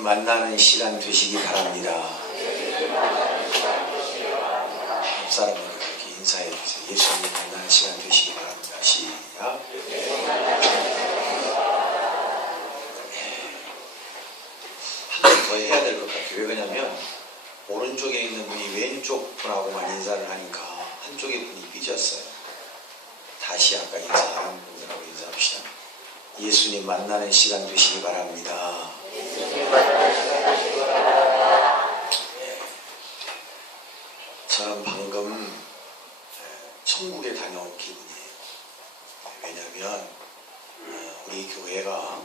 예수님 만나는 시간 되시기 바랍니다. 옆 사람에게 그렇게 인사해 주세요. 예수님 만나는 시간 되시기 바랍니다. 시작. 한 번 더 해야 될 것 같아요. 왜 그러냐면 오른쪽에 있는 분이 왼쪽 분하고만 인사를 하니까 한쪽의 분이 삐졌어요. 다시 아까 인사하는 분들하고 인사합시다. 예수님 만나는 시간 되시기 바랍니다. 저는 방금 천국에 다녀온 기분이에요. 왜냐하면 우리 교회가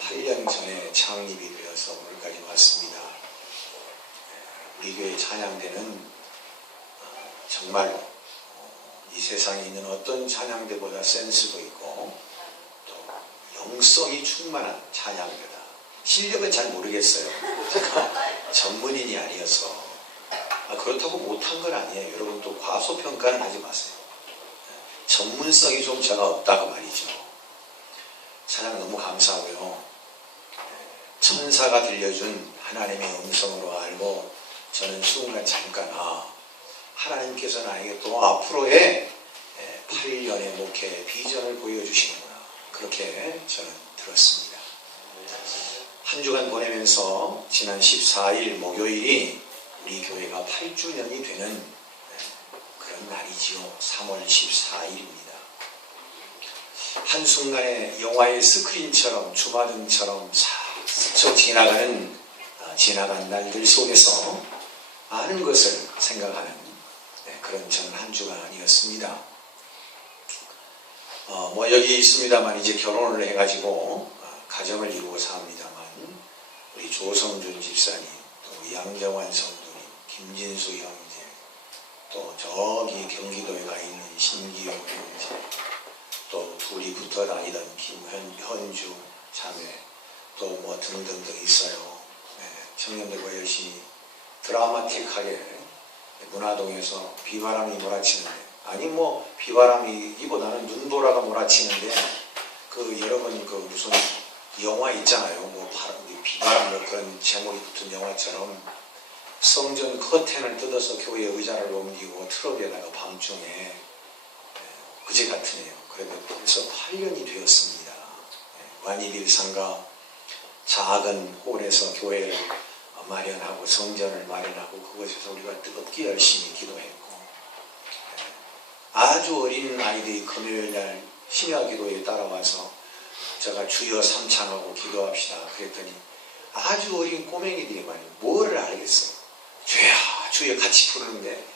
8년 전에 창립이 되어서 오늘까지 왔습니다. 우리 교회 찬양대는 정말로 이 세상에 있는 어떤 찬양대보다 센스도 있고 또 영성이 충만한 찬양대다. 실력은 잘 모르겠어요. 제가 전문인이 아니어서 그렇다고 못한 건 아니에요. 여러분 또 과소평가는 하지 마세요. 전문성이 좀 제가 없다고 말이죠. 찬양 너무 감사하고요. 천사가 들려준 하나님의 음성으로 알고 저는 순간 잠깐 하나님께서 나에게 또 앞으로의 8년의 목회 비전을 보여주시는구나. 그렇게 저는 들었습니다. 한 주간 보내면서 지난 14일 목요일이 우리 교회가 8주년이 되는 그런 날이지요. 3월 14일입니다. 한순간에 영화의 스크린처럼 주마등처럼 스쳐 지나간 날들 속에서 많은 것을 생각하는 그런 저는 한 주간이었습니다. 여기 있습니다만 이제 결혼을 해가지고 가정을 이루고 삽니다만 우리 조성준 집사님, 또 양정환 성도님, 김진수 형제, 또 저기 경기도에 가 있는 신기영 형제, 또 둘이 붙어 다니던 김현주 자매, 또 등등등 있어요. 청년들과 열심히 드라마틱하게 문화동에서 비바람이 몰아치는데, 아니 비바람이기보다는 눈보라가 몰아치는데 여러분 무슨 영화 있잖아요. 비바람 그런 제목이 붙은 영화처럼 성전 커튼을 뜯어서 교회 의자를 옮기고 트럭에다가 밤중에 그제 같으네요. 그래도 벌써 8년이 되었습니다. 완일일상가 작은 홀에서 교회를 마련하고 성전을 마련하고 그곳에서 우리가 뜨겁게 열심히 기도했고, 아주 어린 아이들이 금요일날 심야기도에 따라와서 제가 주여 삼창하고 기도합시다 그랬더니 아주 어린 꼬맹이들이 뭐를 알겠어요. 주여 주여 같이 부르는데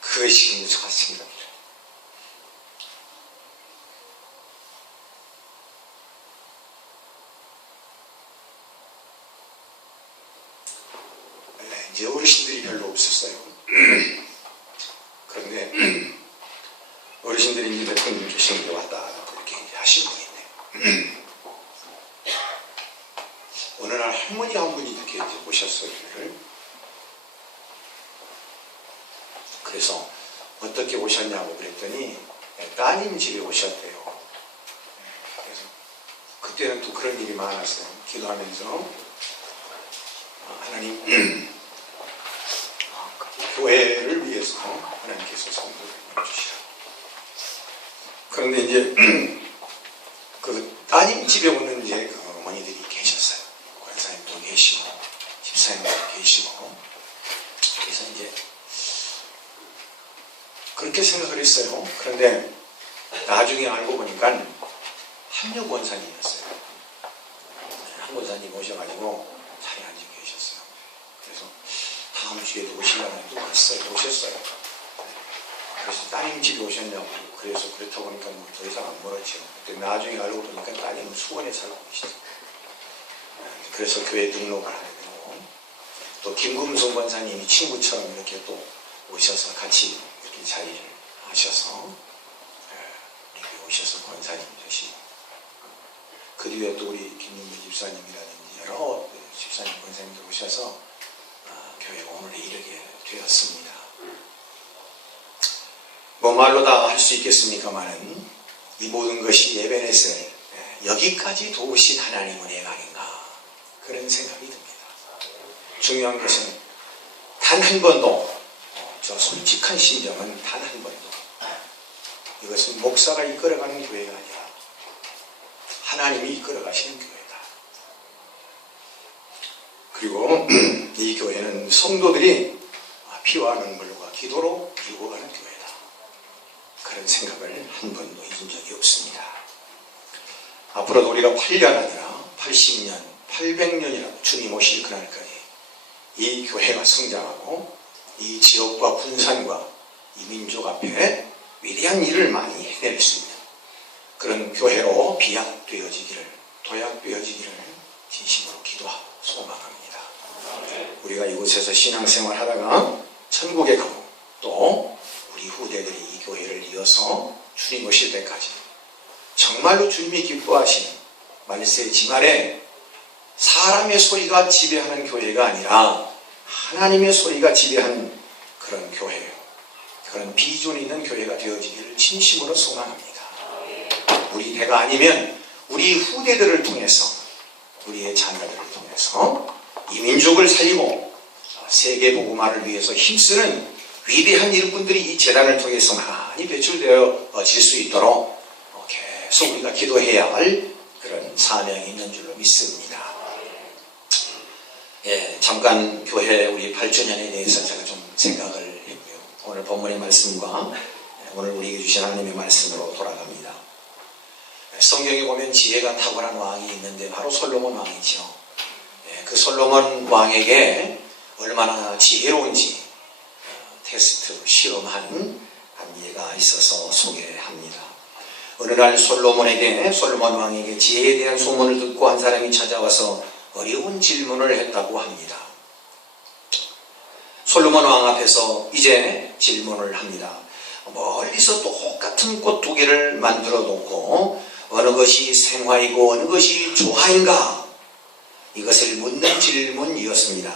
그것이 너무 좋았습니다. 이제 어르신들이 별로 없었어요. 그런데 어르신들이 이제 몇 분 계시는데 왔다 이렇게 하시고 있네요. 어느 날 할머니 한 분이 이렇게 이제 오셨어요. 그래서 어떻게 오셨냐고 그랬더니 따님 집에 오셨대요. 그래서 그때는 또 그런 일이 많았어요. 기도하면서 하나님 교회를 위해서 하나님께서 성도를 주시라. 그런데 이제 따님 집에 오는 이제 어머니들이 계셨어요. 권사님도 계시고 집사님도 계시고. 그래서 이제 그렇게 생각을 했어요. 그런데 나중에 알고 보니까 한여 권사님이었어요. 한 권사님 오셔가지고 자리에 앉아 계셨어요. 그래서 다음 주에도 오시려고 오셨어요. 그래서 따님 집에 오셨냐고. 그래서 그렇다고 하니까 더 이상 안 멀었죠. 근데 나중에 알고 보니까 따님은 수원에 살고 계시죠. 그래서 교회 등록을 하게 되고, 또 김금송 권사님이 친구처럼 이렇게 또 오셔서 같이 이렇게 자리를 하셔서 이렇게 오셔서 권사님 되시고, 그 뒤에 또 우리 김민배 집사님이라든지 여러 집사님 권사님들 오셔서 교회가 오늘에 이르게 되었습니다. 말로 다 할 수 있겠습니까마는 이 모든 것이 에베네셀 여기까지 도우신 하나님 은혜가 아닌가 그런 생각이 듭니다. 중요한 것은 단 한 번도 저 솔직한 심정은 단 한 번도 이것은 목사가 이끌어가는 교회가 아니라 하나님이 이끌어가시는 교회다. 그리고 이 교회는 성도들이 피와 눈물과 기도로 이루어가는 교회다. 그런 생각을 한 번도 잊은 적이 없습니다. 앞으로도 우리가 8년 아니라 80년, 800년이라고 주님 오실 그날까지 이 교회가 성장하고 이 지역과 군산과 이 민족 앞에 위대한 일을 많이 해낼 수 있는 그런 교회로 비약되어지기를, 도약되어지기를 진심으로 기도하고 소망합니다. 우리가 이곳에서 신앙생활 하다가 천국에 가고 또 우리 후대들이 이 교회를 이어서 주님 오실 때까지 정말로 주님이 기뻐하시는 말세 지말에 사람의 소리가 지배하는 교회가 아니라 하나님의 소리가 지배하는 그런 교회요, 그런 비전이 있는 교회가 되어지기를 진심으로 소망합니다. 우리 대가 아니면 우리 후대들을 통해서, 우리의 자녀들을 통해서 이 민족을 살리고 세계 복음화를 위해서 힘쓰는 위대한 일꾼들이 이 재단을 통해서 많이 배출되어질 수 있도록 계속 우리가 기도해야 할 그런 사명이 있는 줄로 믿습니다. 잠깐 교회 우리 8주년에 대해서 제가 좀 생각을 했고요. 오늘 본문의 말씀과 오늘 우리에게 주신 하나님의 말씀으로 돌아갑니다. 성경에 보면 지혜가 탁월한 왕이 있는데 바로 솔로몬 왕이죠. 그 솔로몬 왕에게 얼마나 지혜로운지 테스트, 실험한 한 예가 있어서 소개합니다. 어느 날 솔로몬 왕에게 지혜에 대한 소문을 듣고 한 사람이 찾아와서 어려운 질문을 했다고 합니다. 솔로몬 왕 앞에서 이제 질문을 합니다. 멀리서 똑같은 꽃 두 개를 만들어 놓고 어느 것이 생화이고 어느 것이 조화인가? 이것을 묻는 질문이었습니다.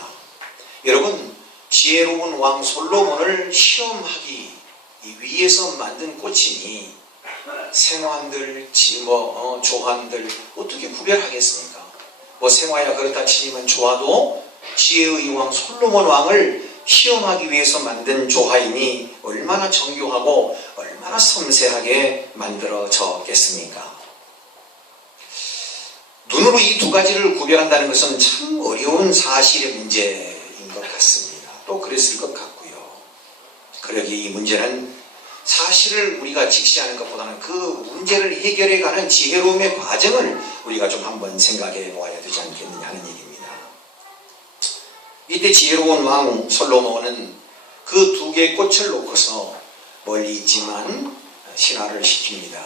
여러분, 지혜로운 왕 솔로몬을 시험하기 위해서 만든 꽃이니 생화들, 조화들 어떻게 구별하겠습니까? 생화야 그렇다 치지만 조화도 지혜의 왕 솔로몬 왕을 시험하기 위해서 만든 조화이니 얼마나 정교하고 얼마나 섬세하게 만들어졌겠습니까? 눈으로 이 두 가지를 구별한다는 것은 참 어려운 사실의 문제인 것 같습니다. 또 그랬을 것 같고요. 그러기에 이 문제는 사실을 우리가 직시하는 것보다는 그 문제를 해결해가는 지혜로움의 과정을 우리가 좀 한번 생각해 봐야 되지 않겠느냐 하는 얘기입니다. 이때 지혜로운 왕 솔로몬은 그 두 개의 꽃을 놓고서 멀리 있지만 신하를 시킵니다.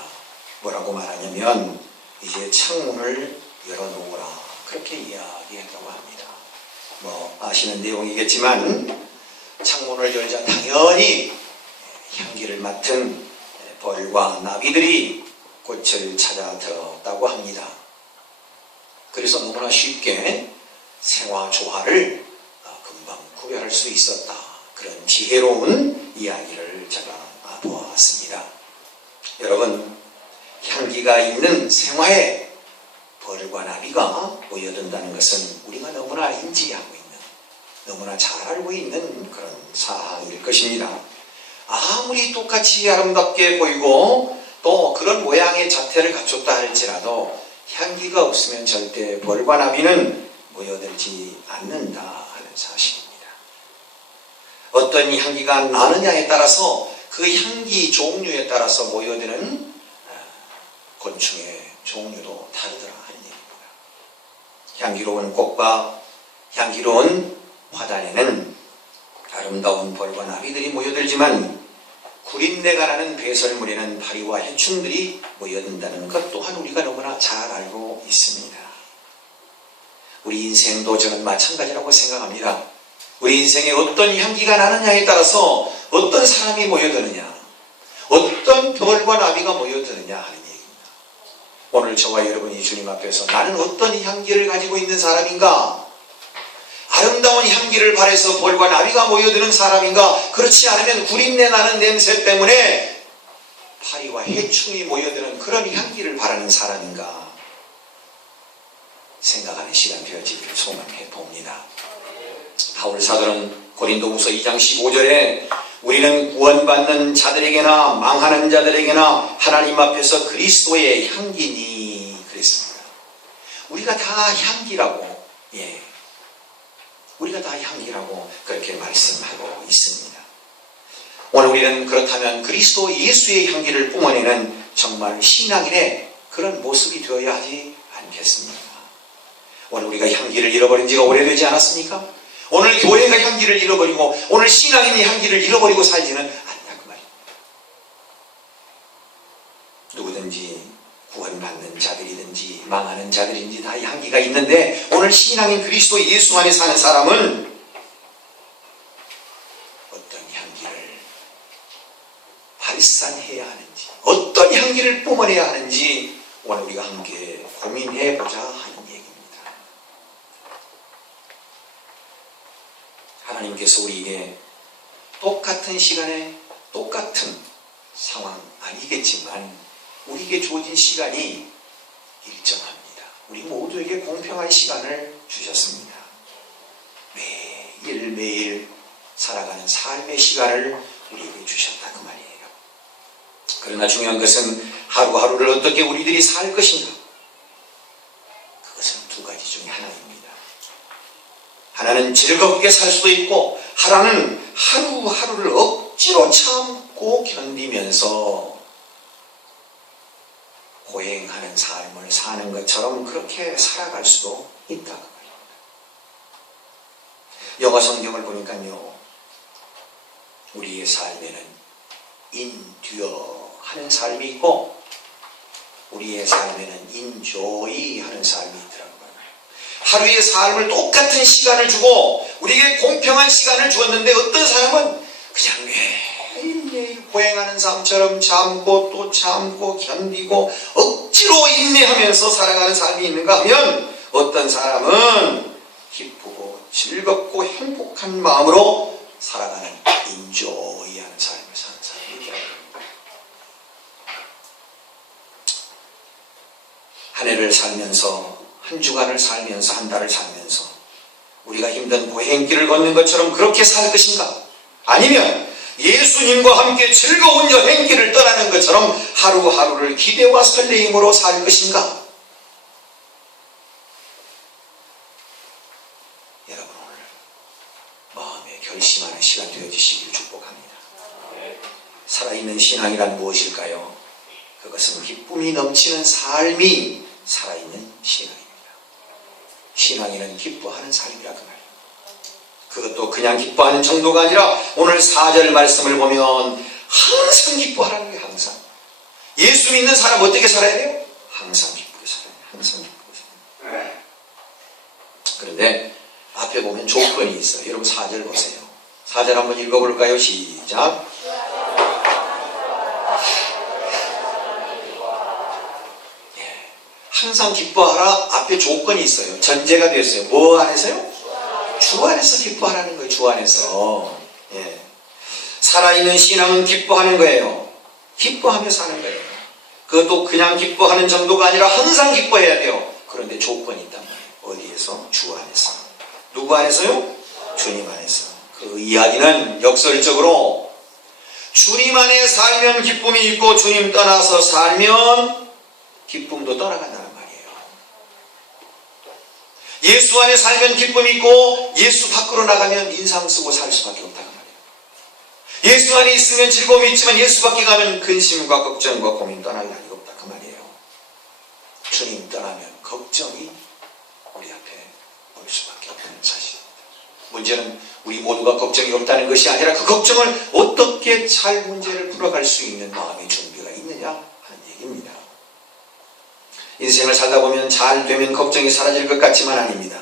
뭐라고 말하냐면 이제 창문을 열어놓으라, 그렇게 이야기했다고 합니다. 아시는 내용이겠지만 창문을 열자 당연히 향기를 맡은 벌과 나비들이 꽃을 찾아 들었다고 합니다. 그래서 너무나 쉽게 생화 조화를 금방 구별할 수 있었다. 그런 지혜로운 이야기를 제가 보았습니다. 여러분, 향기가 있는 생화에 벌과 나비가 모여든다는 것은 우리가 너무나 인지하고 있는, 너무나 잘 알고 있는 그런 사항일 것입니다. 아무리 똑같이 아름답게 보이고 또 그런 모양의 자태를 갖췄다 할지라도 향기가 없으면 절대 벌과 나비는 모여들지 않는다 하는 사실입니다. 어떤 향기가 나느냐에 따라서 그 향기 종류에 따라서 모여드는 곤충의 종류도 다르더라 하는 얘기입니다. 향기로운 꽃과 향기로운 화단에는 아름다운 벌과 나비들이 모여들지만 구린내가 나는 배설물에는 파리와 해충들이 모여든다는 것 또한 우리가 너무나 잘 알고 있습니다. 우리 인생도 저는 마찬가지라고 생각합니다. 우리 인생에 어떤 향기가 나느냐에 따라서 어떤 사람이 모여드느냐, 어떤 벌과 나비가 모여드느냐 하는 얘기입니다. 오늘 저와 여러분이 주님 앞에서 나는 어떤 향기를 가지고 있는 사람인가? 아름다운 향기를 바래서 벌과 나비가 모여드는 사람인가? 그렇지 않으면 구린내 나는 냄새 때문에 파리와 해충이 모여드는 그런 향기를 바라는 사람인가? 생각하는 시간 되어지기를 소망해 봅니다. 바울 사도는 고린도후서 2장 15절에 우리는 구원받는 자들에게나 망하는 자들에게나 하나님 앞에서 그리스도의 향기니 그랬습니다. 우리가 다 향기라고, 우리가 다 향기라고 그렇게 말씀하고 있습니다. 오늘 우리는 그렇다면 그리스도 예수의 향기를 뿜어내는 정말 신앙인의 그런 모습이 되어야 하지 않겠습니까? 오늘 우리가 향기를 잃어버린 지가 오래되지 않았습니까? 오늘 교회가 향기를 잃어버리고 오늘 신앙인이 향기를 잃어버리고 살지는 않냐 그 말입니다. 누구든지 구원받는 자들이든지 망하는 자들인지 다 향기가 있는데 오늘 신앙인 그리스도 예수 안에 사는 사람은 어떤 향기를 발산해야 하는지 어떤 향기를 뿜어내야 하는지 오늘 우리가 함께 고민해보자 하는 얘기입니다. 하나님께서 우리에게 똑같은 시간에 똑같은 상황 아니겠지만 우리에게 주어진 시간이 일정합니다. 우리 모두에게 공평한 시간을 주셨습니다. 매일매일 살아가는 삶의 시간을 우리에게 주셨다 그 말이에요. 그러나 중요한 것은 하루하루를 어떻게 우리들이 살 것인가. 그것은 두 가지 중에 하나입니다. 하나는 즐겁게 살 수도 있고 하나는 하루하루를 억지로 참고 견디면서 고행하는 삶을 사는 것처럼 그렇게 살아갈 수도 있다. 영어 성경을 보니까요, 우리의 삶에는 endure 하는 삶이 있고 우리의 삶에는 enjoy 하는 삶이 있더라고요. 하루의 삶을 똑같은 시간을 주고 우리에게 공평한 시간을 주었는데 어떤 사람은 그냥 매일매일 고행하는 삶처럼 참고 또 참고 견디고 억지로 인내하면서 살아가는 삶이 있는가 하면 어떤 사람은 기쁘고 즐겁고 행복한 마음으로 살아가는 인조이하는 삶을 사는 사람이 있더라고요. 한 해를 살면서 한 주간을 살면서 한 달을 살면서 우리가 힘든 고행길을 걷는 것처럼 그렇게 살 것인가? 아니면 예수님과 함께 즐거운 여행길을 떠나는 것처럼 하루하루를 기대와 설레임으로 살 것인가? 여러분 오늘 마음에 결심하는 시간 되어지시길 축복합니다. 살아있는 신앙이란 무엇일까요? 그것은 기쁨이 넘치는 삶이 살아있는 신앙입니다. 신앙인은 기뻐하는 삶이라 그 말이에요. 그것도 그냥 기뻐하는 정도가 아니라 오늘 4절 말씀을 보면 항상 기뻐하라는 게 항상. 예수 믿는 사람 어떻게 살아야 돼요? 항상 기쁘게 살아야 돼요. 항상 기쁘게 살아야 돼요. 그런데 앞에 보면 조건이 있어요. 여러분 4절 보세요. 4절 한번 읽어볼까요? 시작. 항상 기뻐하라 앞에 조건이 있어요. 전제가 됐어요. 뭐 안에서요? 주 안에서 기뻐하라는 거예요. 주 안에서. 살아있는 신앙은 기뻐하는 거예요. 기뻐하며 사는 거예요. 그것도 그냥 기뻐하는 정도가 아니라 항상 기뻐해야 돼요. 그런데 조건이 있단 말이에요. 어디에서? 주 안에서. 누구 안에서요? 주님 안에서. 그 이야기는 역설적으로 주님 안에 살면 기쁨이 있고 주님 떠나서 살면 기쁨도 떠나간다는 말이에요. 예수 안에 살면 기쁨이 있고 예수 밖으로 나가면 인상 쓰고 살 수밖에 없다는 말이에요. 예수 안에 있으면 즐거움이 있지만 예수 밖에 가면 근심과 걱정과 고민 떠날 날이 없다 그 말이에요. 주님 떠나면 걱정이 우리 앞에 올 수밖에 없는 사실입니다. 문제는 우리 모두가 걱정이 없다는 것이 아니라 그 걱정을 어떻게 잘 문제를 풀어갈 수 있는 마음의 준비가 있느냐 하는 얘기입니다. 인생을 살다 보면 잘 되면 걱정이 사라질 것 같지만 아닙니다.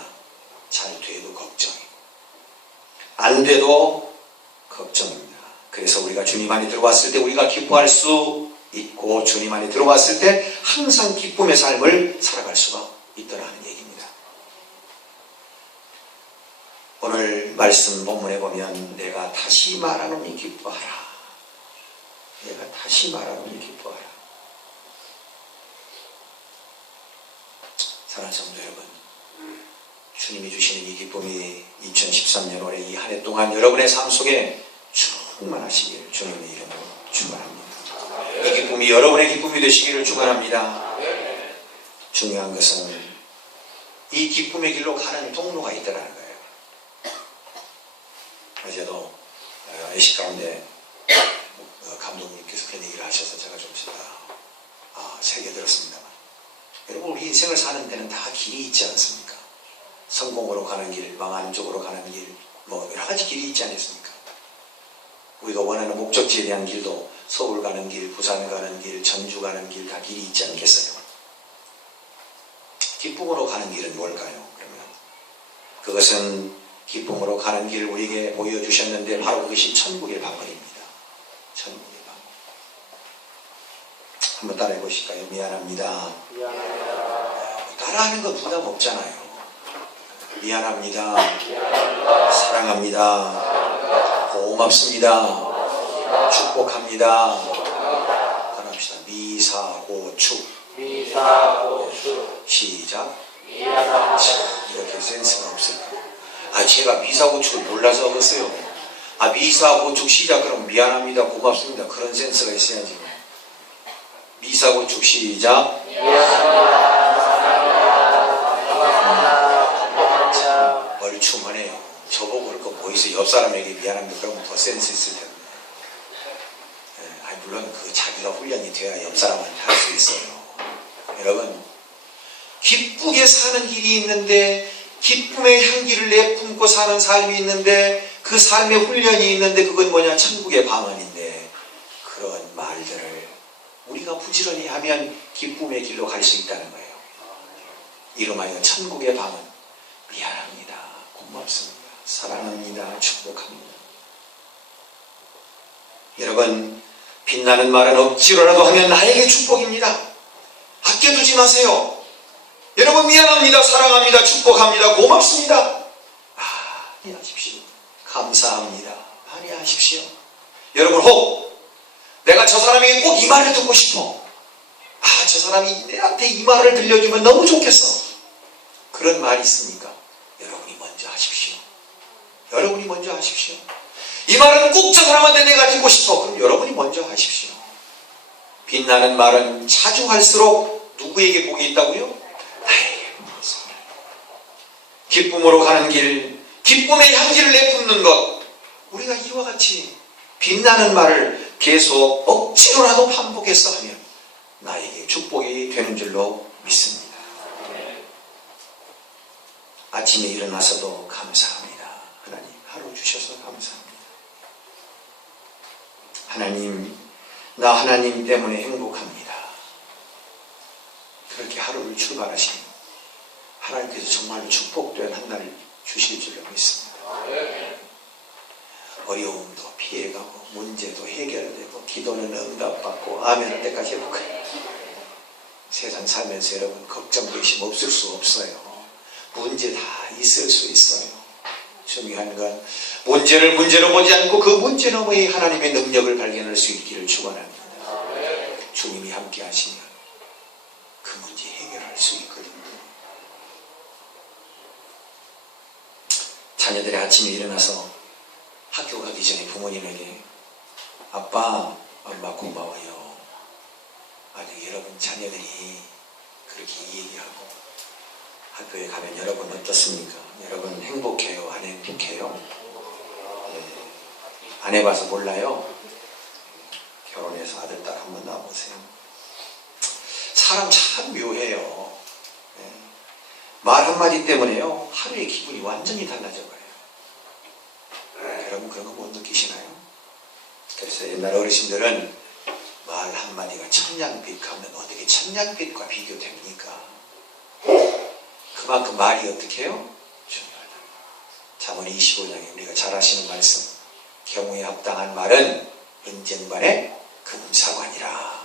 잘 돼도 걱정이고 안 돼도 걱정입니다. 그래서 우리가 주님 안에 들어왔을 때 우리가 기뻐할 수 있고 주님 안에 들어왔을 때 항상 기쁨의 삶을 살아갈 수가 있더라 하는 얘기입니다. 오늘 말씀 본문에 보면 내가 다시 말하노니 기뻐하라. 내가 다시 말하노니 기뻐하라. 사랑하는 성도 여러분, 주님이 주시는 이 기쁨이 2013년 올해 이 한 해 동안 여러분의 삶 속에 충만하시길 주님의 이름으로 축원합니다. 이 기쁨이 여러분의 기쁨이 되시기를 축원합니다. 중요한 것은 이 기쁨의 길로 가는 통로가 있다는 거예요. 어제도 예식 가운데 감독님께서 그런 얘기를 하셔서 제가 좀 새겨 들었습니다만, 여러분 우리 인생을 사는 데는 다 길이 있지 않습니까? 성공으로 가는 길, 망하는 쪽으로 가는 길, 뭐 여러 가지 길이 있지 않습니까? 우리가 원하는 목적지에 대한 길도 서울 가는 길, 부산 가는 길, 전주 가는 길 다 길이 있지 않겠어요? 기쁨으로 가는 길은 뭘까요? 그러면 그것은 기쁨으로 가는 길을 우리에게 보여주셨는데 바로 그것이 천국의 방언입니다. 천국의 방언. 한번 따라해 보실까요? 미안합니다. 따라하는 건 부담 없잖아요. 미안합니다. 사랑합니다. 고맙습니다. 축복합니다. 따라합시다. 미사고축. 시작. 이렇게 센스가 없을까요? 제가 미사고축을 몰라서 그랬어요. 미사고축 시작. 그럼 미안합니다. 고맙습니다. 그런 센스가 있어야지. 미사고축 시작. 멀춤하네요. 저보고 그럴 거 뭐 있어. 옆 사람에게 미안합니다. 그러면 더 센스 있을 텐데. 물론 그 자기가 훈련이 돼야 옆 사람한테 할 수 있어요. 여러분, 기쁘게 사는 길이 있는데, 기쁨의 향기를 내뿜고 사는 삶이 있는데, 그 삶의 훈련이 있는데, 그건 뭐냐? 천국의 방언인데, 그런 말들을 우리가 부지런히 하면 기쁨의 길로 갈 수 있다는 거예요. 이름하여 천국의 방언. 미안합니다. 고맙습니다. 사랑합니다. 축복합니다. 여러분, 빛나는 말은 억지로라도 하면 나에게 축복입니다. 아껴두지 마세요. 여러분, 미안합니다. 사랑합니다. 축복합니다. 고맙습니다. 많이 하십시오. 감사합니다. 많이 하십시오. 여러분, 혹 내가 저 사람에게 꼭 이 말을 듣고 싶어. 저 사람이 내한테 이 말을 들려주면 너무 좋겠어. 그런 말이 있습니까? 여러분이 먼저 하십시오. 여러분이 먼저 하십시오. 이 말은 꼭 저 사람한테 내가 듣고 싶어. 그럼 여러분이 먼저 하십시오. 빛나는 말은 차중할수록 누구에게 복이 있다고요? 나에게 복이 있습니다. 기쁨으로 가는 길, 기쁨의 향기를 내뿜는 것. 우리가 이와 같이 빛나는 말을 계속 억지로라도 반복해서 하면 나에게 축복이 되는 줄로 믿습니다. 아침에 일어나서도 감사합니다. 하나님, 하루 주셔서 감사합니다. 하나님, 나 하나님 때문에 행복합니다. 그렇게 하루를 출발하시면 하나님께서 정말로 축복된 한 날을 주실 줄로 믿습니다. 어려움도 피해가고 문제도 해결되고 기도는 응답받고 아멘할 때까지 행복해요. 세상 살면서 여러분 걱정되심 없을 수 없어요. 문제 다 있을 수 있어요. 중요한 건 문제를 문제로 보지 않고 그 문제 너머의 하나님의 능력을 발견할 수 있기를 축원합니다. 주님이 함께 하시면 그 문제 해결할 수 있거든요. 자녀들이 아침에 일어나서 학교 가기 전에 부모님에게 아빠, 엄마 고마워요. 여러분 자녀들이 그렇게 얘기하고 학교에 가면 여러분 어떻습니까? 여러분 행복해요? 안 행복해요? 안 해봐서 몰라요? 결혼해서 아들 딸 한번 낳아보세요. 사람 참 묘해요. 말 한마디 때문에요 하루의 기분이 완전히 달라져가요. 여러분 그런 거 못 느끼시나요? 그래서 옛날 어르신들은 말 한마디가 천냥빛 하면 어떻게 천냥빛과 비교됩니까? 그만큼 말이 어떻게 해요? 중요하다. 잠언 25장에 우리가 잘 아시는 말씀, 경우에 합당한 말은 은쟁반의 금사관이라.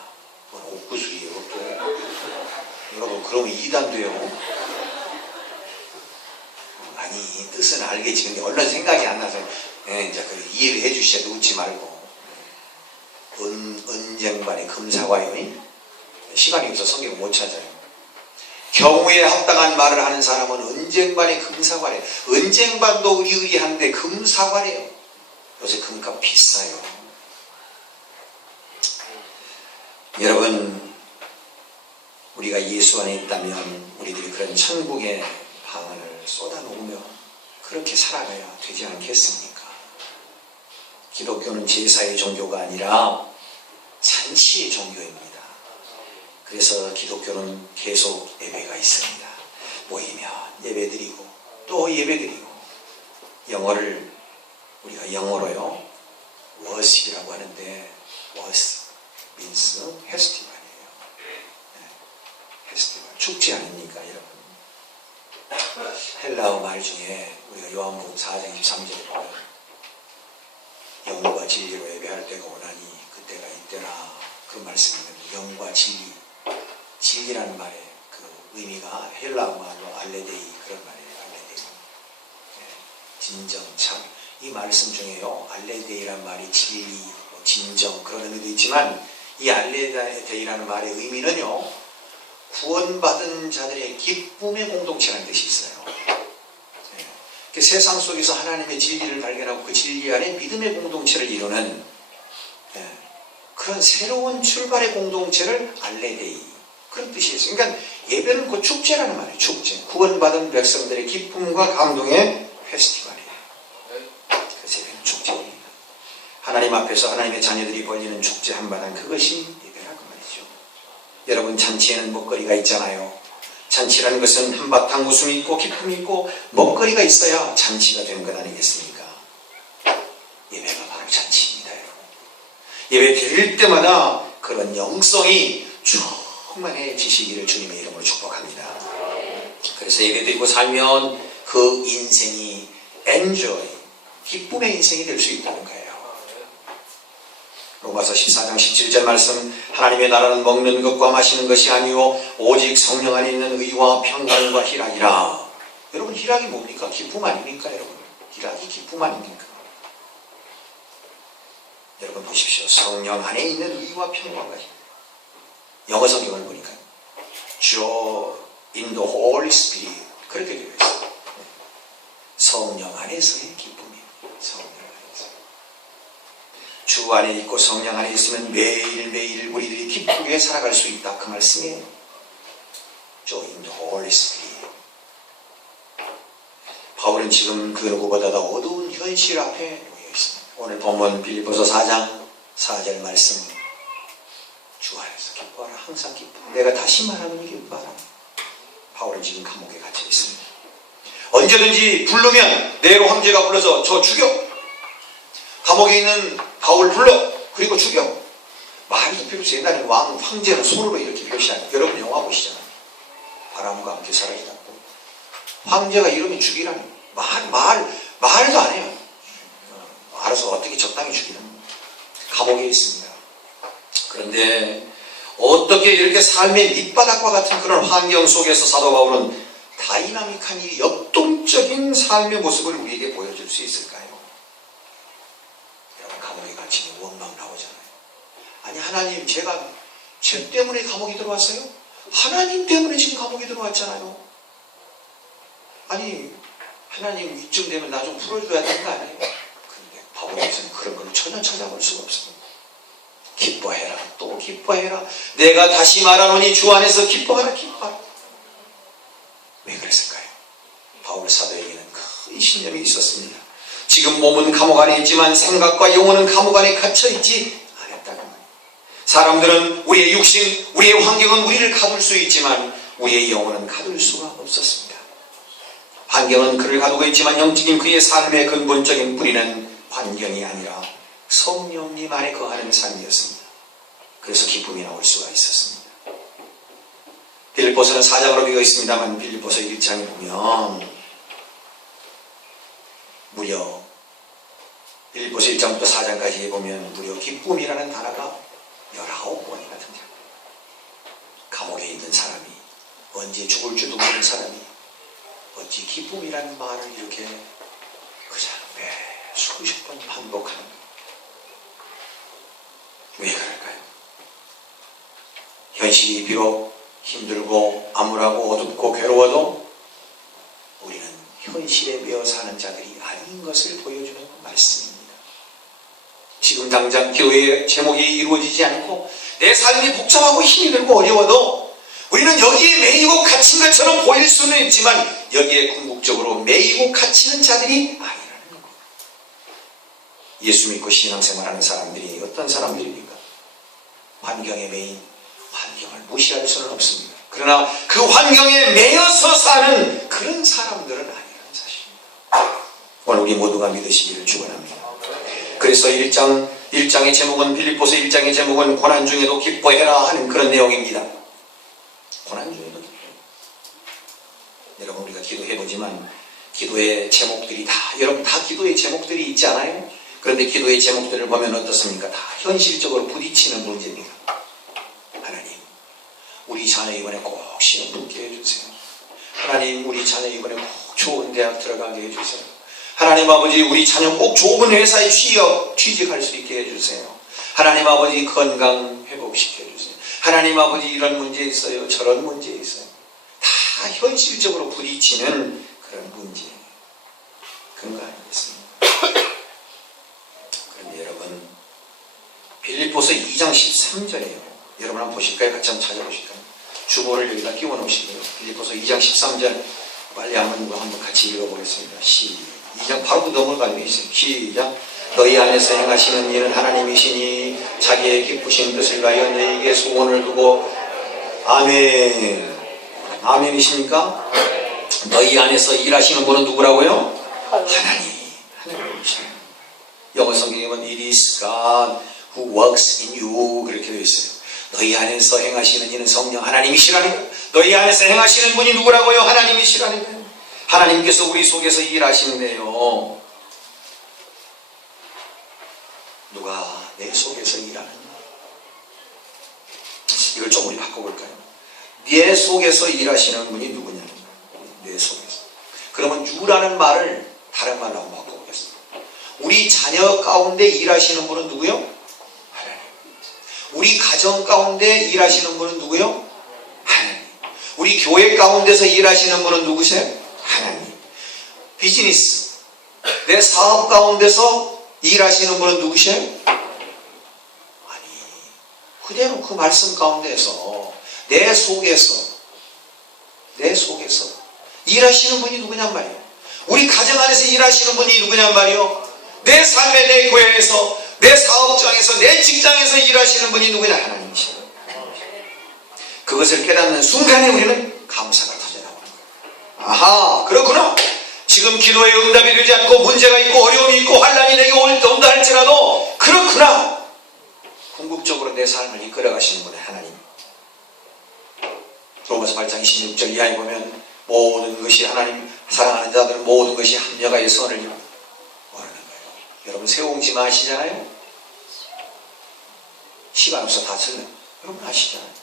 그건 옥구슬이에요. 또 여러분 그러면 이단돼요. 아니 뜻은 알겠지. 근데 얼른 생각이 안 나서 이제 이해를 해주셔도 웃지 말고. 은쟁반의 금사관이 시간이 없어서 성경 못 찾아요. 경우에 합당한 말을 하는 사람은 은쟁반에 금사과래. 은쟁반도 의리의리한데 금사과래요. 요새 금값 비싸요. 여러분, 우리가 예수 안에 있다면 우리들이 그런 천국의 방언을 쏟아놓으며 그렇게 살아가야 되지 않겠습니까? 기독교는 제사의 종교가 아니라 잔치의 종교입니다. 그래서 기독교는 계속 예배가 있습니다. 모이면 예배드리고 또 예배드리고, 영어를 우리가 영어로요 worship이라고 하는데 worship means festival이에요. 페스티벌, 축제 아닙니까 여러분? 헬라어 말 중에 우리가 요한복음 4장 23절에 보면 영과 진리로 예배할 때가 오나니 그때가 이때라, 그 말씀입니다. 영과 진리, 진리라는 말의 그 의미가 헬라어 말로 알레데이, 그런 말이에요. 알레데이, 진정, 참. 이 말씀 중에요 알레데이라는 말이 진리, 진정 그런 의미도 있지만 이 알레데이라는 말의 의미는요 구원받은 자들의 기쁨의 공동체라는 뜻이 있어요. 그 세상 속에서 하나님의 진리를 발견하고 그 진리 안에 믿음의 공동체를 이루는 그런 새로운 출발의 공동체를 알레데이, 그런 뜻이 있어요. 그러니까 예배는 그 축제라는 말이에요. 축제, 구원받은 백성들의 기쁨과 감동의 페스티벌이에요. 그래서 예배는 축제입니다. 하나님 앞에서 하나님의 자녀들이 벌리는 축제 한바탕, 그것이 예배라고 말이죠. 여러분, 잔치에는 먹거리가 있잖아요. 잔치라는 것은 한바탕 웃음이 있고 기쁨이 있고 먹거리가 있어야 잔치가 되는 것 아니겠습니까? 예배가 바로 잔치입니다. 여러분, 예배 드릴 때마다 그런 영성이 충만해지시기를 주님의 이름으로 축복합니다. 그래서 예배 드리고 살면 그 인생이 enjoy, 기쁨의 인생이 될 수 있다는 거예요. 로마서 14장 17절 말씀, 하나님의 나라는 먹는 것과 마시는 것이 아니요 오직 성령 안에 있는 의와 평강과 희락이라. 여러분, 희락이 뭡니까? 기쁨 아닙니까? 여러분, 희락이 기쁨 아닙니까? 여러분 보십시오. 성령 안에 있는 의와 평강과 희락. 영어 성경을 보니까 Joy in the Holy Spirit, 그렇게 되어 있어요. 성령 안에서의 기쁨이에요. 성령 안에서. 주 안에 있고 성령 안에 있으면 매일매일 우리들이 기쁘게 살아갈 수 있다, 그 말씀이에요. Joy in the Holy Spirit. 바울은 지금 그 누구보다도 어두운 현실 앞에 놓여 있습니다. 오늘 본문 빌립보서 4장 4절 말씀, 주 안에서 기뻐하라. 항상 기뻐. 내가 다시 말하면 기뻐하라. 바울은 지금 감옥에 갇혀 있습니다. 언제든지 부르면 네로 황제가 불러서 저 죽여. 감옥에 있는 바울 불러. 그리고 죽여. 말도 필요 없이 옛날에 황제는 손으로 이렇게 표시하는, 여러분 영화 보시잖아요. 바람과 함께 사라지다고. 황제가 이러면 죽이라니. 말도 안 해요. 알아서 어떻게 적당히 죽이라는. 감옥에 있습니다. 그런데 어떻게 이렇게 삶의 밑바닥과 같은 그런 환경 속에서 사도 바울은 다이나믹한 이 역동적인 삶의 모습을 우리에게 보여줄 수 있을까요? 여러분, 감옥에 갇히면 원망 나오잖아요. 아니, 하나님, 제가 죄 때문에 감옥에 들어왔어요? 하나님 때문에 지금 감옥에 들어왔잖아요. 아니, 하나님 이쯤 되면 나 좀 풀어줘야 되는 거 아니에요? 근데 바울에서는 그런 걸 전혀 찾아볼 수가 없습니다. 기뻐해라, 또 기뻐해라. 내가 다시 말하노니 주 안에서 기뻐하라, 기뻐하라. 왜 그랬을까요? 바울 사도에게는 큰 신념이 있었습니다. 지금 몸은 감옥 안에 있지만 생각과 영혼은 감옥 안에 갇혀있지 않았다는 거예요. 사람들은 우리의 육신, 우리의 환경은 우리를 가둘 수 있지만 우리의 영혼은 가둘 수가 없었습니다. 환경은 그를 가두고 있지만 영적인 그의 삶의 근본적인 뿌리는 환경이 아니라 성령님 안에 거하는 삶이었습니다. 그래서 기쁨이 나올 수가 있었습니다. 빌립보서는 4장으로 되어 있습니다만 빌립보서 1장에 보면 무려 빌립보서 1장부터 4장까지 보면 무려 기쁨이라는 단어가 19번이나 등장합니다. 감옥에 있는 사람이, 언제 죽을 줄도 모르는 사람이 어찌 기쁨이라는 말을 이렇게 그냥 수십 번 반복하는 거예요. 왜 그럴까요? 현실이 비록 힘들고 암울하고 어둡고 괴로워도 우리는 현실에 매여 사는 자들이 아닌 것을 보여주는 말씀입니다. 지금 당장 기도의 제목이 이루어지지 않고 내 삶이 복잡하고 힘이 들고 어려워도 우리는 여기에 매이고 갇힌 것처럼 보일 수는 있지만 여기에 궁극적으로 매이고 갇히는 자들이 아니라는 겁니다. 예수 믿고 신앙생활하는 사람들이 어떤 사람들입니까? 환경에 매인 환경을 무시할 수는 없습니다. 그러나 그 환경에 매여서 사는 그런 사람들은 아니라는 사실입니다. 오늘 우리 모두가 믿으시기를 축원합니다. 그래서 1장의 제목은 빌립보서 1장의 제목은 고난 중에도 기뻐해라 하는 그런 내용입니다. 고난 중에도 기뻐해라. 여러분 우리가 기도해보지만 기도의 제목들이 여러분 다 기도의 제목들이 있지 않아요? 그런데 기도의 제목들을 보면 어떻습니까? 다 현실적으로 부딪히는 문제입니다. 하나님 우리 자녀 이번에 꼭 시험 붙게 해주세요. 하나님 우리 자녀 이번에 꼭 좋은 대학 들어가게 해주세요. 하나님 아버지 우리 자녀 꼭 좋은 회사에 취직할 수 있게 해주세요. 하나님 아버지 건강 회복시켜 주세요. 하나님 아버지 이런 문제 있어요. 저런 문제 있어요. 다 현실적으로 부딪히는 그런 문제. 그런 거 아니겠습니까? 그런데 여러분 빌립보서 2장 13절이에요. 여러분 한번 보실까요? 같이 한번 찾아보실까요? 주보를 여기다 끼워 놓으시고요. 빌립보서 2장 13절 빨리 한번 같이 읽어보겠습니다. 2장 바로 넘어가고 있어요. 시작. 너희 안에서 행하시는 일은 하나님이시니 자기의 기쁘신 뜻을 가하여 너희에게 소원을 두고 아멘. 아멘이십니까? 너희 안에서 일하시는 분은 누구라고요? 하나님이십니다. 영어 성경에 보면 It is God who works in you 그렇게 되어 있어요. 너희 안에서 행하시는 이는 성령 하나님이시라는 거예요. 너희 안에서 행하시는 분이 누구라고요? 하나님이시라는 거예요. 하나님께서 우리 속에서 일하시는데요. 누가 내 속에서 일하는 이걸 조금 바꿔볼까요? 내 속에서 일하시는 분이 누구냐? 내 속에서. 그러면 유라는 말을 다른 말로 한번 바꿔보겠습니다. 우리 자녀 가운데 일하시는 분은 누구요? 하나님. 우리 가정 가운데 일하시는 분은 누구요? 하나님. 우리 교회 가운데서 일하시는 분은 누구세요? 하나님. 비즈니스, 내 사업 가운데서 일하시는 분은 누구세요? 아니, 그대로 그 말씀 가운데서 내 속에서 일하시는 분이 누구냔 말이에요. 우리 가정 안에서 일하시는 분이 누구냔 말이에요. 내 삶에, 내 교회에서, 내 사업장에서, 내 직장에서 일하시는 분이 누구냐? 하나님이시다. 그것을 깨닫는 순간에 우리는 감사가 터져나오는 거예요. 아하, 그렇구나. 지금 기도에 응답이 되지 않고 문제가 있고 어려움이 있고 환난이 내게 온다 할지라도 그렇구나. 궁극적으로 내 삶을 이끌어 가시는 분의 하나님. 로마서 8장 26절 이하에 보면 모든 것이 하나님 사랑하는 자들은 모든 것이 합력하여 선을 이루는 거예요. 여러분 세옹지마 아시잖아요? 시간 없어 다 설명. 여러분 아시잖아요.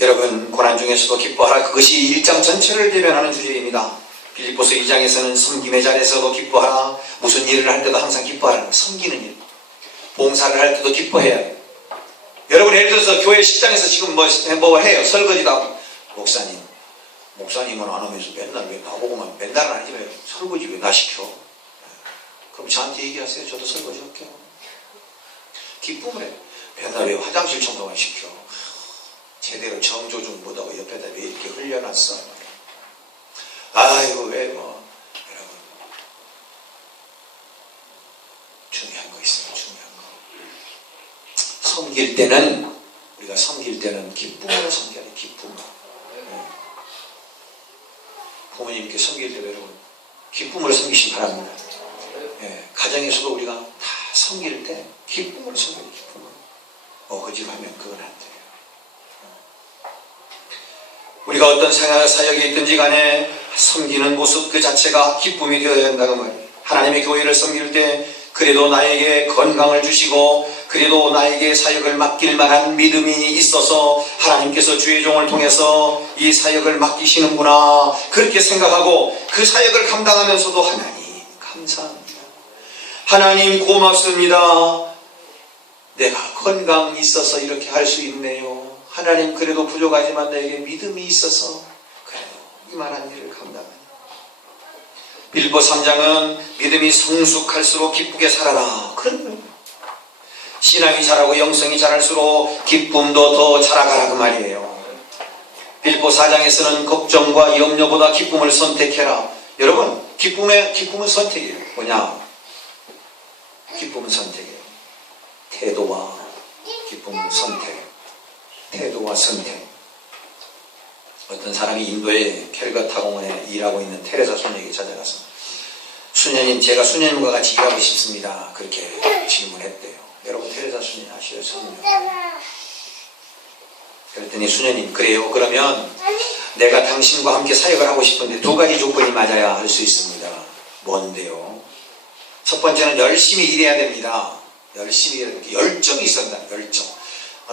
여러분 고난 중에서도 기뻐하라. 그것이 1장 전체를 대변하는 주제입니다. 빌립보서 2장에서는 섬김의 자리에서도 기뻐하라. 무슨 일을 할 때도 항상 기뻐하라. 섬기는 일. 봉사를 할 때도 기뻐해야 해요. 여러분 예를 들어서 교회 식당에서 지금 뭐 해요. 설거지도 하고. 목사님은 안 하면서 맨날 왜 나보고만 맨날은 아니지만 설거지 왜 나 시켜? 그럼 저한테 얘기하세요. 저도 설거지 할게요. 기쁨을 해요. 맨날 왜 화장실 청소만 시켜? 제대로 정조준 못하고 옆에다 왜 이렇게 흘려놨어? 아이고 왜 뭐 여러분 중요한 거 있어요. 중요한 거. 우리가 섬길 때는 기쁨으로 섬겨야 돼. 기쁨으로. 부모님께 섬길 때 여러분 기쁨으로 섬기시기 바랍니다. 가정에서도 우리가 다 섬길 때 기쁨으로 섬겨야 돼. 기쁨으로. 거짓말하면 그건 안 돼요. 우리가 어떤 사역에 있든지 간에 섬기는 모습 그 자체가 기쁨이 되어야 된다고 말이에요. 하나님의 교회를 섬길 때 그래도 나에게 건강을 주시고 그래도 나에게 사역을 맡길 만한 믿음이 있어서 하나님께서 주의 종을 통해서 이 사역을 맡기시는구나 그렇게 생각하고 그 사역을 감당하면서도 하나님 감사합니다. 하나님 고맙습니다. 내가 건강이 있어서 이렇게 할 수 있네요. 하나님 그래도 부족하지만 내게 믿음이 있어서 그래요. 이만한 일을 감당하니. 빌립보 3장은 믿음이 성숙할수록 기쁘게 살아라. 그런 거예요. 신앙이 자라고 영성이 자랄수록 기쁨도 더 자라가라 그 말이에요. 빌립보 4장에서는 걱정과 염려보다 기쁨을 선택해라. 여러분, 기쁨은 선택이에요. 뭐냐? 기쁨은 선택이에요. 태도와 기쁨은 선택. 태도와 선택. 어떤 사람이 인도의 캘거타 공원에 일하고 있는 테레사 소녀에게 찾아가서 수녀님, 제가 수녀님과 같이 일하고 싶습니다. 그렇게 질문했대요. 여러분, 테레사 수녀 아시죠? 수녀. 그랬더니 수녀님, 그래요. 그러면 내가 당신과 함께 사역을 하고 싶은데 두 가지 조건이 맞아야 할 수 있습니다. 뭔데요? 첫 번째는 열심히 일해야 됩니다. 열심히 일해야 됩니다. 열정이 있어야 된다. 열정.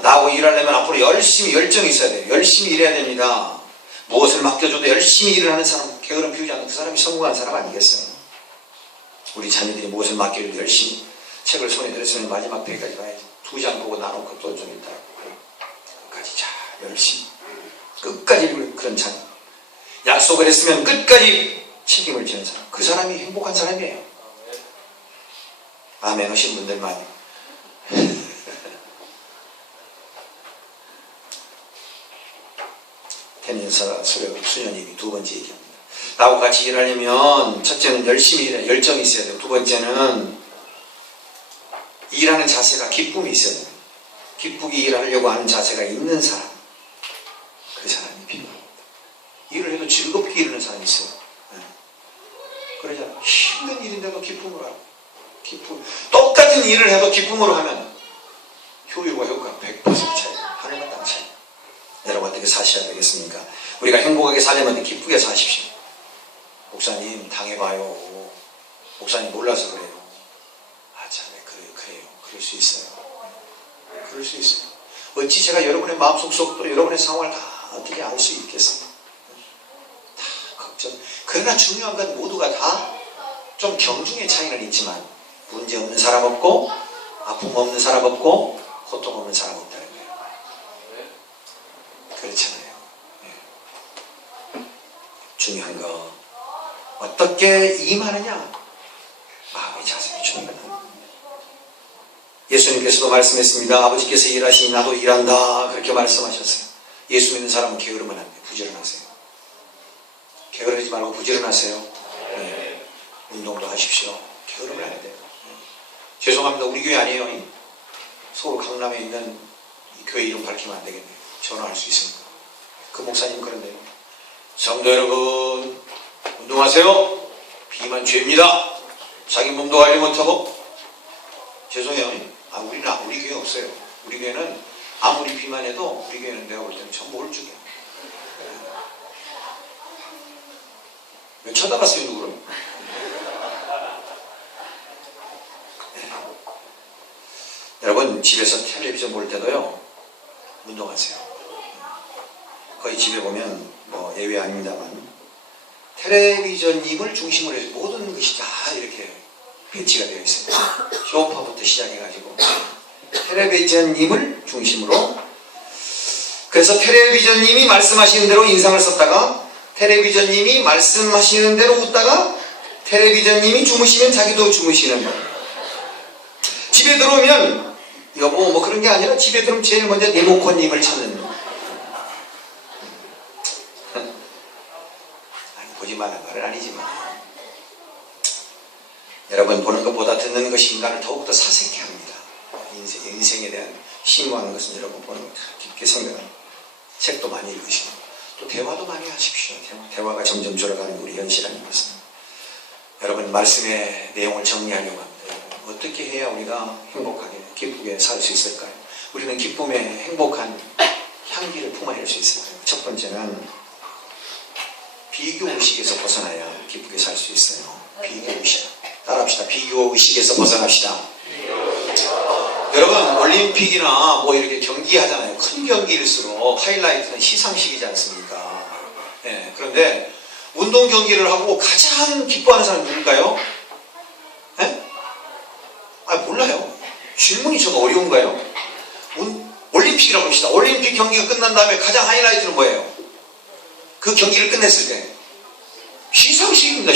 나하고 일하려면 앞으로 열정이 있어야 돼요. 열심히 일해야 됩니다. 무엇을 맡겨줘도 열심히 일을 하는 사람, 게으름 피우지 않는 그 사람이 성공한 사람 아니겠어요? 우리 자녀들이 무엇을 맡겨줘도 열심히 책을 손에 들었으면 마지막 페이지까지 봐야지. 2장 보고 나놓고 또 좀 있다. 끝까지 잘 열심히 끝까지 읽을 그런 자녀. 약속을 했으면 끝까지 책임을 지는 사람. 그 사람이 행복한 사람이에요. 아멘 하신 분들 많이. 태민사 수녀님이 두 번째 얘기합니다. 나하고 같이 일하려면 첫째는 열심히 일해, 열정이 있어야 돼요. 두 번째는 일하는 자세가 기쁨이 있어야 돼요. 기쁘게 일하려고 하는 자세가 있는 사람. 그 사람이 필요합니다. 일을 해도 즐겁게 일하는 사람이 있어요. 그러잖아. 힘든 일인데도 기쁨으로 하고. 똑같은 일을 해도 기쁨으로 하면 효율과 효과 100% 차이. 하늘과 땅 차이. 여러분 어떻게 사셔야 되겠습니까? 우리가 행복하게 살려면 기쁘게 사십시오. 목사님 당해봐요. 목사님 몰라서 그래요. 아 참 그래요. 그럴 수 있어요. 그럴 수 있어요. 어찌 제가 여러분의 마음속 또 여러분의 상황을 다 어떻게 알 수 있겠습니까? 다 걱정. 그러나 중요한 건 모두가 다 좀 경중의 차이는 있지만 문제 없는 사람 없고 아픔 없는 사람 없고 고통 없는 사람 없다는 거예요. 그렇잖아요. 중요한 거 어떻게 임하느냐? 마음의 자세가 중요합니다. 예수님께서도 말씀했습니다. 아버지께서 일하시니 나도 일한다. 그렇게 말씀하셨어요. 예수 믿는 사람은 게으르면 안 돼요. 부지런하세요. 게으르지 말고 부지런하세요. 네. 운동도 하십시오. 게으르면 안 돼요. 죄송합니다. 우리 교회 아니에요. 서울 강남에 있는 이 교회 이름 밝히면 안 되겠네요. 전화할 수 있습니다. 그 목사님 그런데요. 성도 여러분, 운동하세요. 비만 죄입니다. 자기 몸도 관리 못하고. 죄송해요. 우리 교회 없어요. 우리 교회는 아무리 비만해도 우리 교회는 내가 볼 때는 전부 홀쭉이야. 왜 쳐다봤어요, 누구를? 여러분 집에서 텔레비전 볼 때도요 운동하세요. 거의 집에 보면 뭐 예외 아닙니다만 텔레비전님을 중심으로 해서 모든 것이 다 이렇게 배치가 되어 있어요. 쇼파부터 시작해가지고 텔레비전님을 중심으로. 그래서 텔레비전님이 말씀하시는 대로 인상을 썼다가 텔레비전님이 말씀하시는 대로 웃다가 텔레비전님이 주무시면 자기도 주무시는 거예요. 집에 들어오면 여보 뭐 그런 게 아니라 집에 들어오면 제일 먼저 리모컨님을 찾는 거. 아니 보지 말란 말은 아니지만 여러분 보는 것보다 듣는 것이 인간을 더욱더 사색해 합니다. 인생에 대한 신고하는 것은 여러분 보는 것 깊게 생각합니다. 책도 많이 읽으시고 또 대화도 많이 하십시오. 대화가 점점 줄어가는 우리 현실 아니겠습니까? 여러분 말씀의 내용을 정리하려고 합니다. 어떻게 해야 우리가 행복하게 기쁘게 살 수 있을까요? 우리는 기쁨의 행복한 향기를 품어낼 수 있을까요? 첫 번째는 비교의식에서 벗어나야 기쁘게 살 수 있어요. 비교의식. 따라합시다. 비교의식에서 벗어납시다. 여러분 올림픽이나 뭐 이렇게 경기 하잖아요. 큰 경기일수록 하이라이트는 시상식이지 않습니까? 네, 그런데 운동 경기를 하고 가장 기뻐하는 사람이 누굴까요? 네? 몰라요. 질문이 좀 어려운가요? 올림픽 올림픽이라고 합시다. 올림픽 경기가 끝난 다음에 가장 하이라이트는 뭐예요? 그 경기를 끝냈을 때 시상식입니다.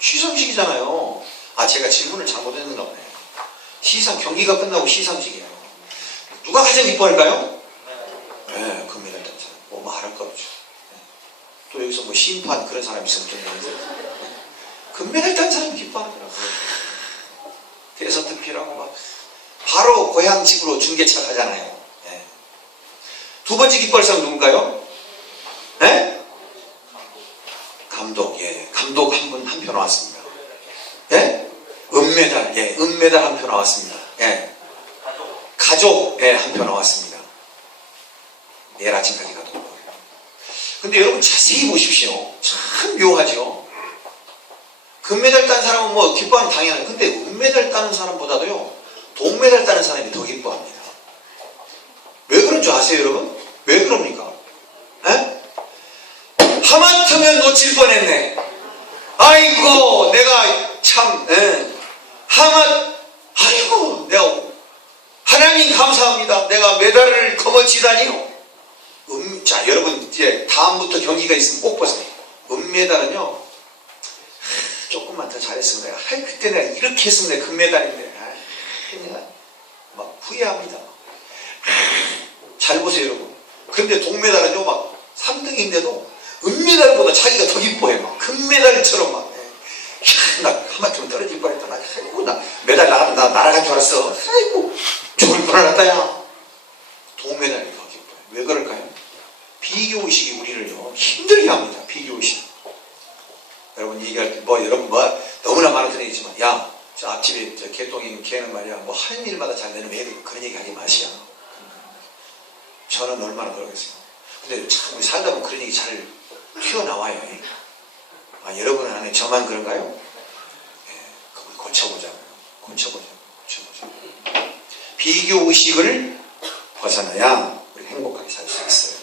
시상식이잖아요. 아, 제가 질문을 잘못했는가 보네. 경기가 끝나고 시상식이에요. 누가 가장 기뻐할까요? 네, 금메달 딴 사람. 뭐 말할 거 없죠. 또 여기서 뭐 심판 그런 사람이 있으면 좀 금메달 딴 사람이 기뻐하더라고요. 대선특필하고 막 바로 고향 집으로 중계차 가잖아요. 네. 두 번째 기뻐할 사람 누굴까요? 네? 감독. 예, 감독 한 표 나왔습니다. 예? 은메달. 예, 은메달 한 표 나왔습니다. 예. 가족. 예, 한 표 나왔습니다. 내일 아침까지 가도 거예요. 근데 여러분 자세히 보십시오. 참 묘하죠. 금메달 딴 사람은 뭐 기뻐하면 당연해요. 근데 은메달 따는 사람보다도요, 동메달 따는 사람이 더 기뻐합니다. 왜 그런 줄 아세요, 여러분? 왜 그럽니까? 에? 하마터면 놓칠 뻔했네. 아이고, 내가 참, 아이고, 내가, 하나님 감사합니다. 내가 메달을 거머쥐다니요. 자, 여러분, 이제 다음부터 경기가 있으면 꼭 보세요. 은메달은요, 조금만 더 잘했으면 내가, 그때 내가 이렇게 했으면 내가 금메달인데, 내가 막 후회합니다. 잘 보세요, 여러분. 그런데 동메달은요, 막 3등인데도 은메달보다 자기가 더 기뻐해요. 막 금메달처럼 막. 나 하마터면 떨어질 뻔했다. 아이고, 나 메달 날아간 줄 알았어. 아이고, 죽을 뻔했다, 야. 동메달이 더 기뻐요. 왜 그럴까요? 비교의식이 우리를요, 힘들게 합니다. 비교의식. 여러분 얘기할 때, 여러분 너무나 많은 그런 얘기지만, 야, 저 앞집에 저 개똥이 걔는 말이야, 뭐 하는 일마다 잘 되는 왜 그런 얘기 하지 마시야. 저는 얼마나 그러겠어요. 근데 참 우리 살다 보면 그런 얘기 잘 튀어나와요. 아, 여러분은 안 해. 저만 그런가요? 예, 그걸 고쳐보자고요. 비교의식을 벗어나야 우리 행복하게 살 수 있어요.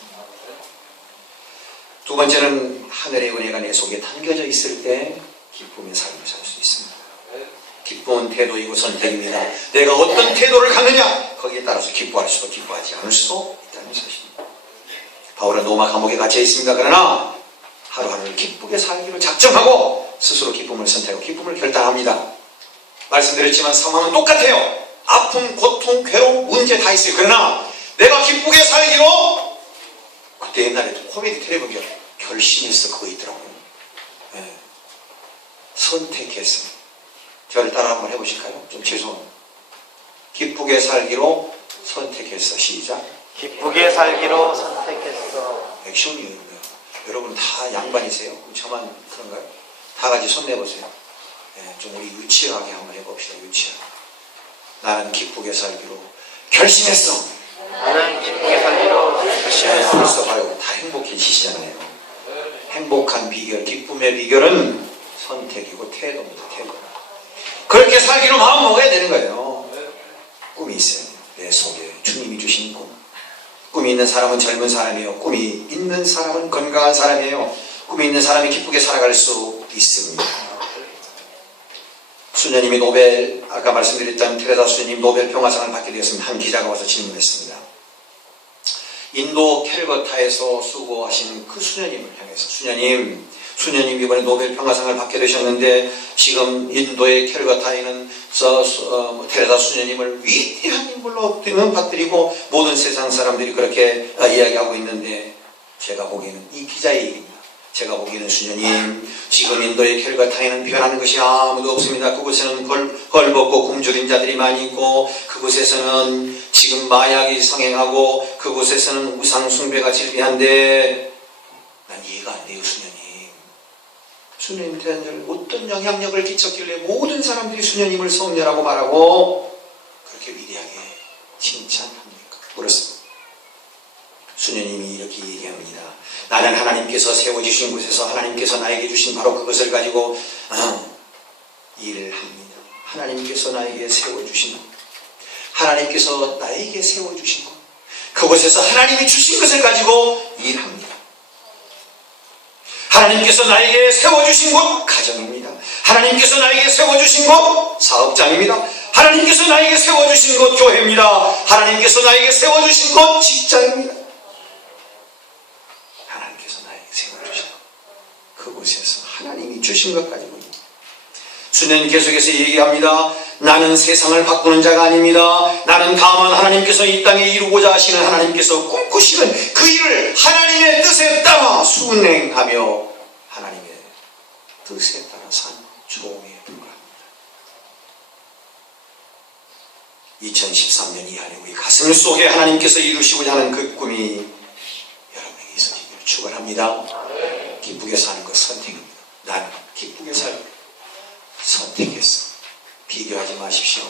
두 번째는 하늘의 은혜가 내 속에 담겨져 있을 때 기쁨의 삶을 살 수 있습니다. 기쁨은 태도이고 선택입니다. 내가 어떤 태도를 갖느냐, 거기에 따라서 기뻐할 수도 기뻐하지 않을 수도 있다는 사실입니다. 바울은 로마 감옥에 갇혀 있습니다. 그러나 하루하루를 기쁘게 살기를 작정하고 스스로 기쁨을 선택하고 기쁨을 결단합니다. 말씀드렸지만 상황은 똑같아요. 아픔, 고통, 괴로움, 문제 다 있어요. 그러나 내가 기쁘게 살기로, 그때 옛날에 코미디 텔레비전 결심했어, 그거 있더라고요. 네. 선택했어. 저를 따라 한번 해보실까요? 좀 죄송합니다. 기쁘게 살기로 선택했어. 시작. 기쁘게 살기로 선택했어. 액션이에요. 여러분 다 양반이세요? 그럼 저만 그런가요? 다 같이 손 내보세요. 네, 좀 우리 유치하게 한번 해봅시다. 유치하게. 나는 기쁘게 살기로 결심했어. 나는 기쁘게 살기로 결심했어. 벌써 봐요. 다 행복해지시잖아요. 행복한 비결, 기쁨의 비결은 선택이고 태도입니다. 태도. 그렇게 살기로 마음 먹어야 되는 거예요. 꿈이 있어요. 내 속에 주님이 주신 꿈. 꿈이 있는 사람은 젊은 사람이에요. 꿈이 있는 사람은 건강한 사람이에요. 꿈이 있는 사람이 기쁘게 살아갈 수 있습니다. 수녀님이 아까 말씀드렸던 테레사 수녀님 노벨 평화상을 받게 되었습니다. 한 기자가 와서 질문했습니다. 인도 캘거타에서 수고하신 그 수녀님을 향해서, 수녀님 이번에 노벨 평화상을 받게 되셨는데 지금 인도의 캘거타에는 테레사 수녀님을 위대한 인물로 받들이고 모든 세상 사람들이 그렇게 이야기하고 있는데, 제가 보기에는 이 기자의 얘기입니다. 제가 보기에는 수녀님, 지금 인도의 캘거타에는 변하는 것이 아무도 없습니다. 그곳에는 헐벗고 굶주린 자들이 많이 있고, 그곳에서는 지금 마약이 성행하고, 그곳에서는 우상 숭배가 질비한데, 난 이해가 안 돼요, 수녀님. 수녀님한테 어떤 영향력을 끼쳤길래 모든 사람들이 수녀님을 성녀라고 말하고 그렇게 위대하게 칭찬합니까? 물었습니다. 수녀님이 이렇게 얘기합니다. 나는 하나님께서 세워주신 곳에서 하나님께서 나에게 주신 바로 그것을 가지고 일을 합니다. 하나님께서 나에게 세워주신 것, 하나님께서 나에게 세워주신 것, 그곳에서 하나님이 주신 것을 가지고 일합니다. 하나님께서 나에게 세워주신 곳 가정입니다. 하나님께서 나에게 세워주신 곳 사업장입니다. 하나님께서 나에게 세워주신 곳 교회입니다. 하나님께서 나에게 세워주신 곳 직장입니다. 하나님께서 나에게 세워주신 그곳에서 하나님이 주신 것 가지고 수녀님 계속해서 얘기합니다. 나는 세상을 바꾸는 자가 아닙니다. 나는 다만 하나님께서 이 땅에 이루고자 하시는 하나님께서 꿈꾸시는 그 일을 하나님의 뜻에 따라 순행하며 하나님의 뜻에 따라 산 종에 불과합니다. 2013년 이 안에 우리 가슴 속에 하나님께서 이루시고자 하는 그 꿈이 여러분에게 있으시기를 축원합니다. 기쁘게 사는 것 선택입니다. 나는 기쁘게 살고 선택했어. 비교하지 마십시오.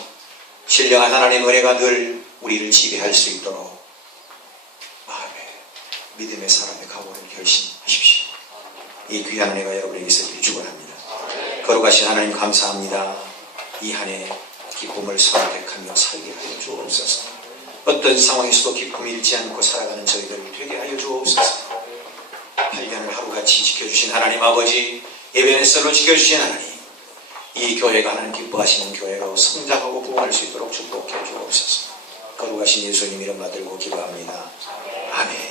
신령한 하나님의 은혜가 늘 우리를 지배할 수 있도록 마음에 믿음의 사람의 각오를 결심하십시오. 이 귀한 은혜가 여러분에게 있으기를 축원합니다. 거룩하신 하나님 감사합니다. 이 한 해 기쁨을 선택하며 살게 하여 주옵소서. 어떤 상황에서도 기쁨을 잃지 않고 살아가는 저희들 되게 하여 주옵소서. 8년을 하루같이 지켜주신 하나님 아버지, 예배넷설로 지켜주신 하나님, 이 교회가 하나님 기뻐하시는 교회로 성장하고 부흥할 수 있도록 축복해 주옵소서. 거룩하신 예수님 이름 받들고 기도합니다. 아멘.